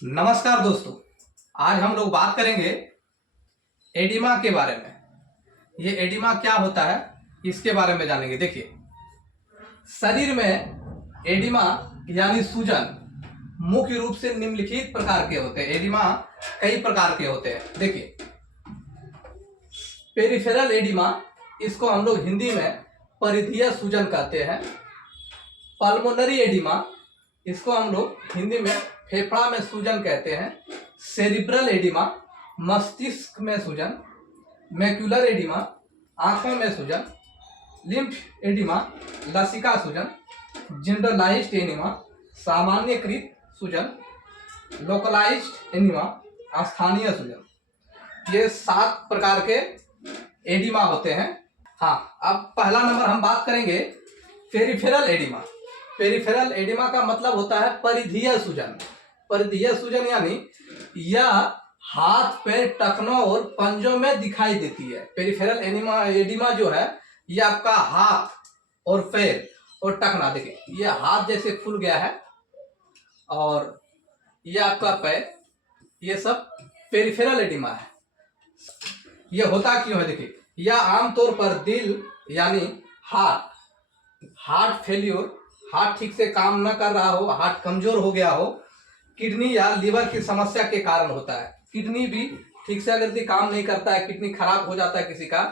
नमस्कार दोस्तों, आज हम लोग बात करेंगे एडिमा के बारे में। ये एडिमा क्या होता है इसके बारे में जानेंगे। देखिए, शरीर में एडिमा यानी सूजन मुख्य रूप से निम्नलिखित प्रकार के होते हैं। एडिमा कई प्रकार के होते हैं। देखिए, पेरिफेरल एडिमा, इसको हम लोग हिंदी में परिधीय सूजन कहते हैं। पल्मोनरी एडिमा, इसको हम लोग हिंदी में फेफड़ा में सूजन कहते हैं। सेरिब्रल एडिमा, मस्तिष्क में सूजन। मैक्यूलर एडिमा, आंखों में सूजन। लिम्फ एडिमा, लसिका सूजन। जनरलाइज्ड एडिमा, सामान्यकृत सूजन। लोकलाइज्ड एडिमा, स्थानीय सूजन। ये 7 प्रकार के एडिमा होते हैं। हाँ, अब पहला नंबर हम बात करेंगे पेरिफेरल एडिमा। पेरिफेरल एडिमा का मतलब होता है परिधीय सूजन। परिधीय सूजन यानी यह हाथ, पैर, टखनों और पंजों में दिखाई देती है। पेरिफेरल एडिमा जो है यह आपका हाथ और पैर और टखना, देखिए यह हाथ जैसे खुल गया है और यह आपका पैर, ये सब पेरिफेरल एडिमा है। यह होता क्यों है? देखिए, यह आमतौर पर दिल यानी हार्ट फेल्योर, हार्ट ठीक से काम न कर रहा हो, हार्ट कमजोर हो गया हो, किडनी या लीवर की समस्या के कारण होता है। किडनी भी ठीक से अगर काम नहीं करता है, किडनी खराब हो जाता है किसी का,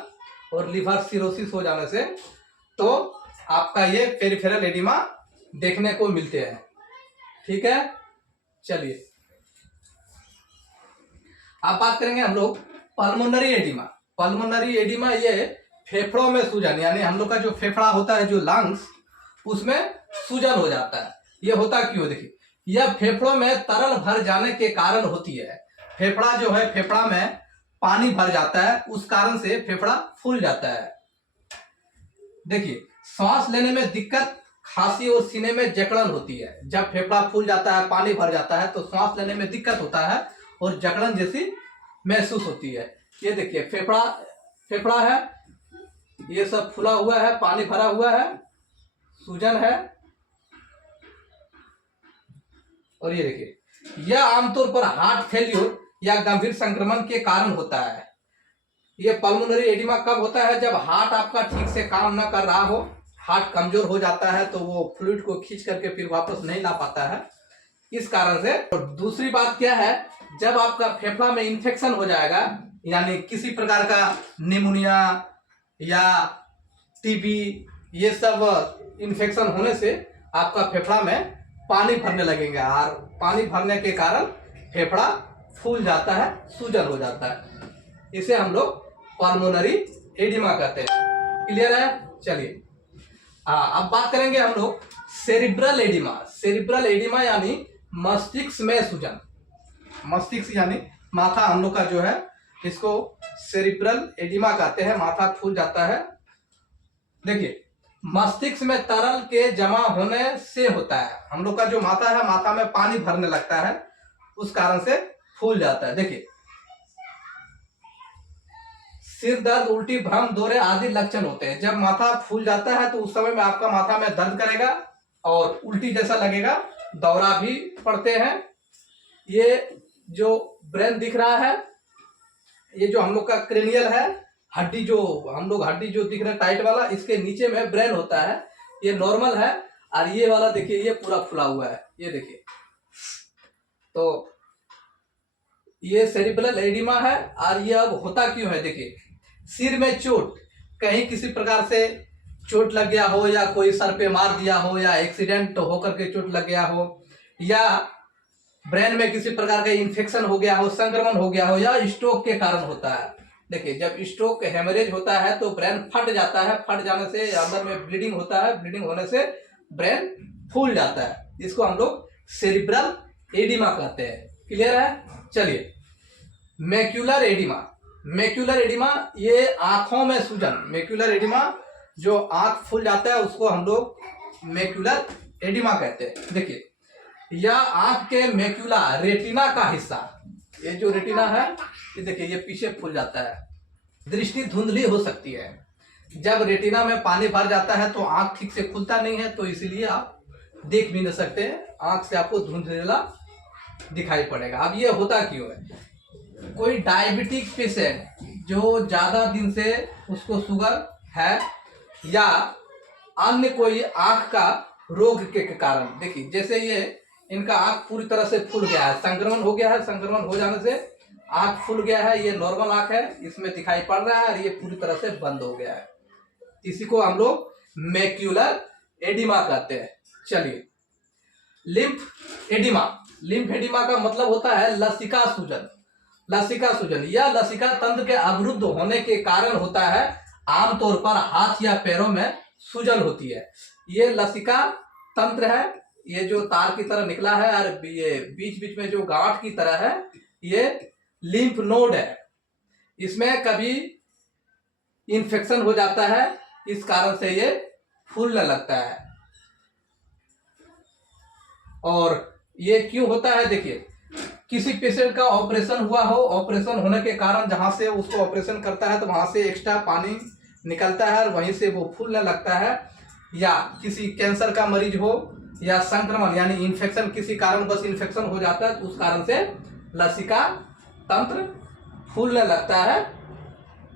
और लीवर सिरोसिस हो जाने से तो आपका ये पेरिफेरल एडिमा देखने को मिलते हैं। ठीक है, चलिए अब बात करेंगे हम लोग पल्मोनरी एडिमा। पल्मोनरी एडिमा ये फेफड़ों में सूजन, यानी हम लोग का जो फेफड़ा होता है, जो लंग्स, उसमें सूजन हो जाता है। ये होता क्यों? देखिए, यह फेफड़ों में तरल भर जाने के कारण होती है। फेफड़ा जो है, फेफड़ा में पानी भर जाता है, उस कारण से फेफड़ा फूल जाता है। देखिए, सांस लेने में दिक्कत, खांसी और सीने में जकड़न होती है। जब फेफड़ा फूल जाता है, पानी भर जाता है, तो सांस लेने में दिक्कत होता है और जकड़न जैसी महसूस होती है। ये देखिए, फेफड़ा है, ये सब फूला हुआ है, पानी भरा हुआ है, सूजन है। और ये देखिए, यह आमतौर पर हार्ट फेल्योर या गंभीर संक्रमण के कारण होता है। यह पल्मोनरी एडिमा कब होता है? जब हार्ट आपका ठीक से काम ना कर रहा हो, हार्ट कमजोर हो जाता है, तो वो फ्लूइड को खींच करके फिर वापस नहीं ला पाता है, इस कारण से। और दूसरी बात क्या है, जब आपका फेफड़ा में इंफेक्शन हो जाएगा, यानी किसी प्रकार का निमोनिया या टीबी, ये सब इन्फेक्शन होने से आपका फेफड़ा में पानी भरने लगेगा, और पानी भरने के कारण फेफड़ा फूल जाता है, सूजन हो जाता है। इसे हम लोग पल्मोनरी एडिमा कहते हैं। क्लियर है? चलिए अब बात करेंगे हम लोग सेरिब्रल एडिमा। सेरिब्रल एडिमा यानी मस्तिष्क में सूजन। मस्तिष्क यानी माथा, हम लोग का जो है, इसको सेरिब्रल एडिमा कहते हैं। माथा फूल जाता है। देखिए, मस्तिष्क में तरल के जमा होने से होता है। हम लोग का जो माथा है, माथा में पानी भरने लगता है, उस कारण से फूल जाता है। देखिए, सिर दर्द, उल्टी, भ्रम, दौरे आदि लक्षण होते हैं। जब माथा फूल जाता है तो उस समय में आपका माथा में दर्द करेगा और उल्टी जैसा लगेगा, दौरा भी पड़ते हैं। ये जो ब्रेन दिख रहा है, ये जो हम लोग का क्रेनियल है, हड्डी जो हम लोग हड्डी जो दिख रहा है टाइट वाला, इसके नीचे में ब्रेन होता है, ये नॉर्मल है। और ये वाला देखिए, ये पूरा फुला हुआ है, ये देखिए। तो ये सेरिब्रल एडिमा है। और ये अब होता क्यों है? देखिए, सिर में चोट, कहीं किसी प्रकार से चोट लग गया हो, या कोई सर पे मार दिया हो, या एक्सीडेंट होकर के चोट लग गया हो, या ब्रेन में किसी प्रकार का इन्फेक्शन हो गया हो, संक्रमण हो गया हो, या स्ट्रोक के कारण होता है। देखिए, जब स्ट्रोक हेमरेज होता है तो ब्रेन फट जाता है, फट जाने से अंदर में ब्लीडिंग होता है, ब्लीडिंग होने से ब्रेन फूल जाता है। इसको हम लोग सेरिब्रल एडिमा कहते हैं। क्लियर है? चलिए, मैक्यूलर एडिमा। मैक्यूलर एडिमा ये आंखों में सूजन। मैक्यूलर एडिमा, जो आंख फूल जाता है, उसको हम लोग मैक्यूलर एडिमा कहते हैं। देखिए, यह आंख के मैक्यूला, रेटिना का हिस्सा, ये जो रेटिना है, ये देखिए, ये पीछे फूल जाता है। दृष्टि धुंधली हो सकती है। जब रेटिना में पानी भर जाता है तो आंख ठीक से खुलता नहीं है, तो इसलिए आप देख भी नहीं सकते, आंख से आपको धुंधला दिखाई पड़ेगा। अब ये होता क्यों है? कोई डायबिटिक पेशेंट जो ज्यादा दिन से उसको शुगर है, या अन्य कोई आंख का रोग के कारण, देखिए जैसे ये इनका आंख पूरी तरह से फूल गया है, संक्रमण हो गया है, संक्रमण हो जाने से आंख फूल गया है, ये नॉर्मल आंख है, इसमें दिखाई पड़ रहा है, और ये पूरी तरह से बंद हो गया है। इसी को हम लोग मैक्यूलर एडिमा कहते हैं। चलिए, लिम्फ एडिमा, लिम्फ एडिमा का मतलब होता है लसिका सूजन। लसिका सूजन या लसिका तंत्र के अवरुद्ध होने के कारण होता है। आमतौर पर हाथ या पैरों में सूजन होती है। ये लसिका तंत्र है, ये जो तार की तरह निकला है और ये बीच बीच में जो गांठ की तरह है, ये लिम्फ नोड है। इसमें कभी इन्फेक्शन हो जाता है, इस कारण से ये फूलने लगता है। और ये क्यों होता है? देखिए, किसी पेशेंट का ऑपरेशन हुआ हो, ऑपरेशन होने के कारण जहां से उसको ऑपरेशन करता है तो वहां से एक्स्ट्रा पानी निकलता है और वहीं से वो फूलने लगता है। या किसी कैंसर का मरीज हो, या संक्रमण यानी इन्फेक्शन, किसी कारण बस इन्फेक्शन हो जाता है तो उस कारण से लसिका तंत्र फूलने लगता है।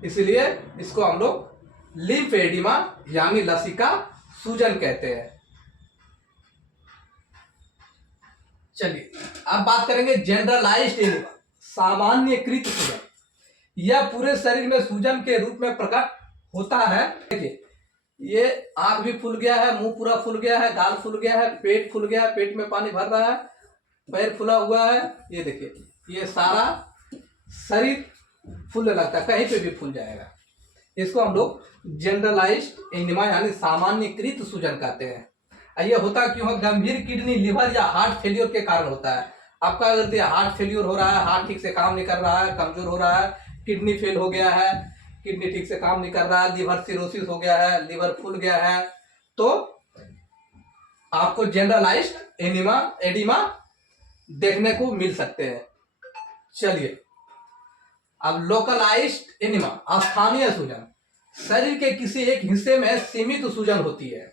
इसलिए इसको हम लोग लिम्फ एडिमा यानी लसिका सूजन कहते हैं। चलिए, अब बात करेंगे जनरलाइज्ड एडिमा, सामान्यकृत सूजन। यह पूरे शरीर में सूजन के रूप में प्रकट होता है। देखिए, ये आंख भी फूल गया है, मुंह पूरा फूल गया है, गाल फूल गया है, पेट फूल गया है, पेट में पानी भर रहा है, पैर फूला हुआ है। ये देखिए, ये सारा शरीर फूलने लगता है, कहीं पे भी फूल जाएगा। इसको हम लोग जनरलाइज्ड एडिमा यानी सामान्यकृत सूजन कहते हैं। ये होता क्यों है? गंभीर किडनी, लिवर या हार्ट फेलियर के कारण होता है। आपका अगर हार्ट फेलियर हो रहा है, हार्ट ठीक से काम नहीं कर रहा है, कमजोर हो रहा है, किडनी फेल हो गया है, किडनी ठीक से काम नहीं कर रहा है, लिवर सिरोसिस हो गया है, लिवर फूल गया है, तो आपको जनरलाइज्ड एडिमा देखने को मिल सकते हैं। चलिए, अब लोकलाइज्ड एडिमा, स्थानीय सूजन, शरीर के किसी एक हिस्से में सीमित सूजन होती है।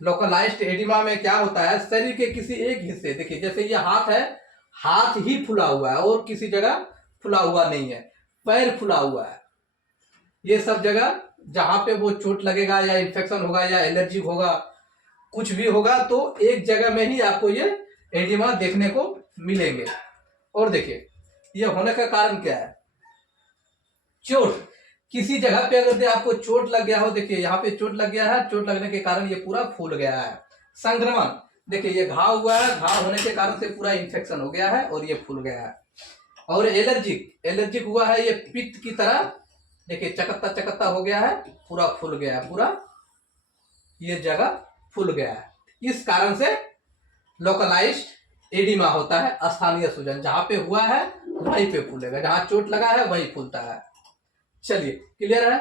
लोकलाइज्ड एडिमा में क्या होता है? शरीर के किसी एक हिस्से, देखिए जैसे ये हाथ है, हाथ ही फुला हुआ है और किसी जगह फुला हुआ नहीं है, पैर फुला हुआ है, ये सब जगह जहां पे वो चोट लगेगा या इन्फेक्शन होगा या एलर्जी होगा, कुछ भी होगा, तो एक जगह में ही आपको ये एडिमा देखने को मिलेंगे। और देखिए, ये होने का कारण क्या है? चोट, किसी जगह पे अगर आपको चोट लग गया हो, देखिए यहाँ पे चोट लग गया है, चोट लगने के कारण ये पूरा फूल गया है। संक्रमण, देखिए ये घाव हुआ है, घाव होने के कारण से पूरा इन्फेक्शन हो गया है और ये फूल गया है। और एलर्जिक हुआ है, ये पित्त की तरह, देखिए चकत्ता चकत्ता हो गया है, पूरा फूल गया है, पूरा ये जगह फूल गया है। इस कारण से लोकलाइज्ड एडिमा होता है, स्थानीय सूजन, जहां पे हुआ है वहीं पे फूलेगा, जहां चोट लगा है वहीं फूलता है। चलिए, क्लियर है?